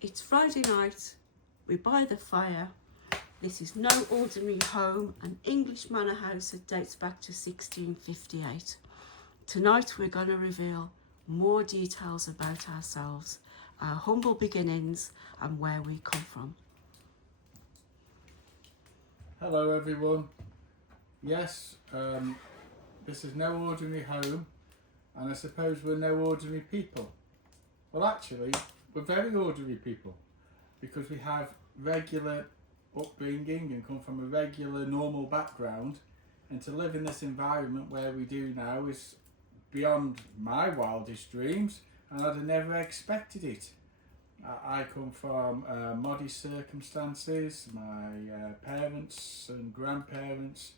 It's Friday night, we're by the fire. This is no ordinary home, an English manor house that dates back to 1658. Tonight we're going to reveal more details about ourselves, our humble beginnings and where we come from. Hello everyone. Yes, this is no ordinary home, and I suppose we're no ordinary people. Well, actually, we're very ordinary people because we have regular upbringing and come from a regular, normal background, and to live in this environment where we do now is beyond my wildest dreams, and I'd have never expected it. I come from modest circumstances. My parents and grandparents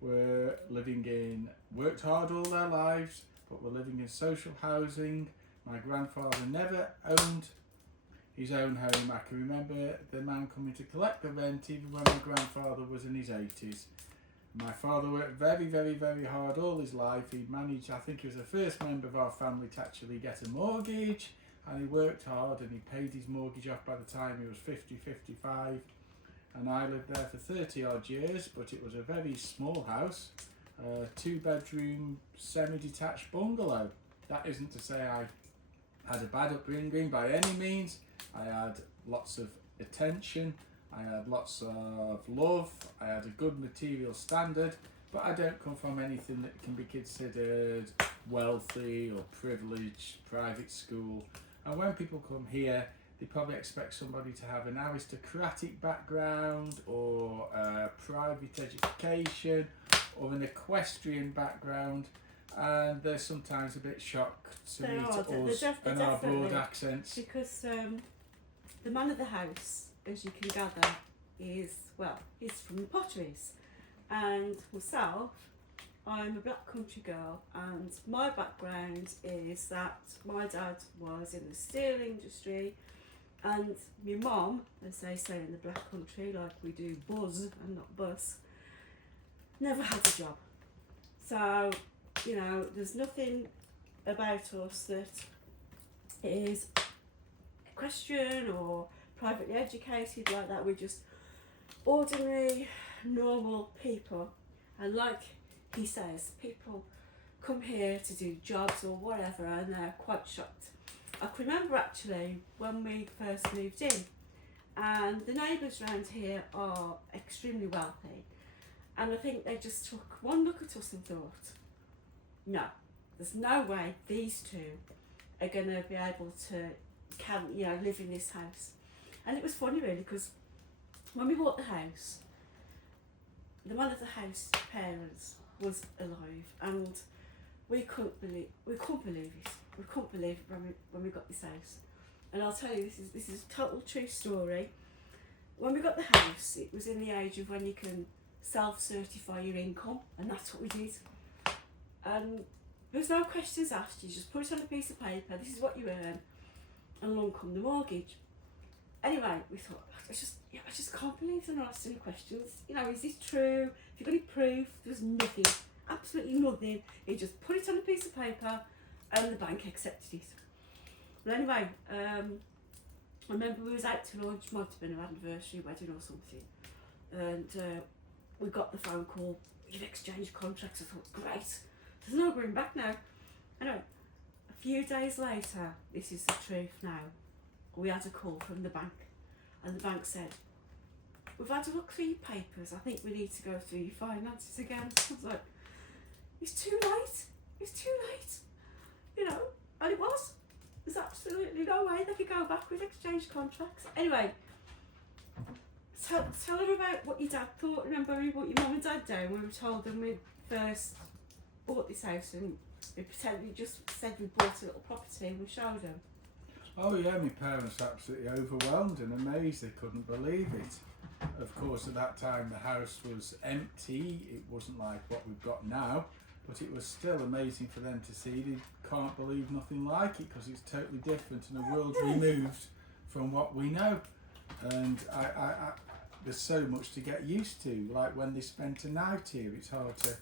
worked hard all their lives, but were living in social housing. My grandfather never owned his own home. I can remember the man coming to collect the rent even when my grandfather was in his 80s. My father worked very, very, very hard all his life. He managed, I think he was the first member of our family to actually get a mortgage, and he worked hard and he paid his mortgage off by the time he was 50, 55. And I lived there for 30 odd years, but it was a very small house, 2-bedroom semi-detached bungalow. That isn't to say I had a bad upbringing by any means. I had lots of attention, I had lots of love, I had a good material standard, but I don't come from anything that can be considered wealthy or privileged, private school. And when people come here, they probably expect somebody to have an aristocratic background or a private education or an equestrian background, and they're sometimes a bit shocked to meet us and our broad accents. Because the man of the house, as you can gather, is from the Potteries, and myself, I'm a black country girl, and my background is that my dad was in the steel industry, and my mum, as they say in the black country, like we do buzz and not bus, never had a job. So, you know, there's nothing about us that is equestrian or privately educated like that. We're just ordinary, normal people, and like he says, people come here to do jobs or whatever and they're quite shocked. I can remember actually when we first moved in, and the neighbours around here are extremely wealthy, and I think they just took one look at us and thought, no, there's no way these two are going to be able to live in this house. And it was funny really, because when we bought the house, the man of the house parents was alive, and we couldn't believe it. We couldn't believe it when we got this house. And I'll tell you, this is a total true story. When we got the house, it was in the age of when you can self-certify your income, and that's what we did. And there was no questions asked. You just put it on a piece of paper. This is what you earn, and along come the mortgage. Anyway, we thought, I just can't believe they're not asking any questions. You know, is this true? Have you got any proof? There was nothing, absolutely nothing. He just put it on a piece of paper and the bank accepted it. But anyway, I remember we was out to lunch, might have been an anniversary wedding or something, and we got the phone call, you've exchanged contracts. I thought, great, there's no going back now. Anyway, a few days later, this is the truth now, we had a call from the bank, and the bank said, we've had a look through your papers, I think we need to go through your finances again. I was like, it's too late, you know, and it was. There's absolutely no way they could go back with exchange contracts. Anyway, tell them about what your dad thought. Remember what your mum and dad did when we told them we first bought this house, and we pretended we just said we bought a little property and we showed them. Oh yeah, my parents were absolutely overwhelmed and amazed. They couldn't believe it. Of course, at that time the house was empty. It wasn't like what we've got now, but it was still amazing for them to see. They can't believe nothing like it because it's totally different and a world removed from what we know. And there's so much to get used to. Like when they spent a night here, it's hard to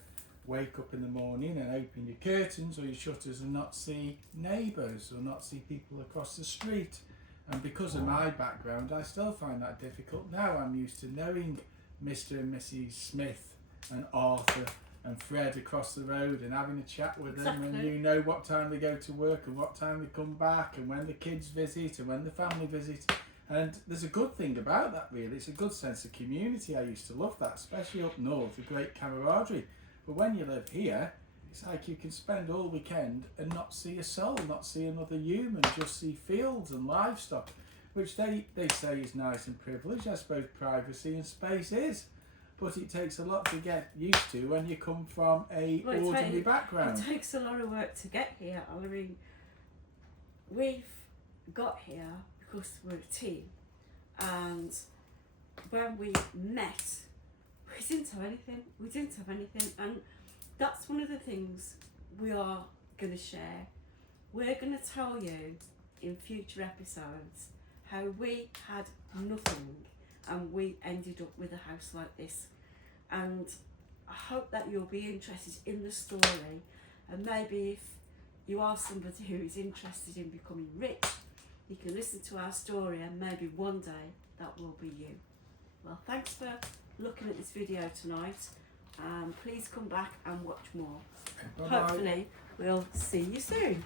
wake up in the morning and open your curtains or your shutters and not see neighbours or not see people across the street. And because of my background, I still find that difficult now. I'm used to knowing Mr. and Mrs. Smith and Arthur and Fred across the road and having a chat with them, and you know what time they go to work and what time they come back and when the kids visit and when the family visits. And there's a good thing about that, really. It's a good sense of community. I used to love that, especially up north, a great camaraderie. But when you live here, it's like you can spend all weekend and not see a soul, not see another human, just see fields and livestock, which they say is nice and privileged. I suppose privacy and space is. But it takes a lot to get used to when you come from a ordinary background. It takes a lot of work to get here. I mean, we've got here because we're a team, and when we met, we didn't have anything, and that's one of the things we are going to share. We're going to tell you in future episodes how we had nothing and we ended up with a house like this. And I hope that you'll be interested in the story, and maybe if you are somebody who is interested in becoming rich, you can listen to our story and maybe one day that will be you. Well, thanks for looking at this video tonight. Please come back and watch more. Bye-bye. Hopefully we'll see you soon.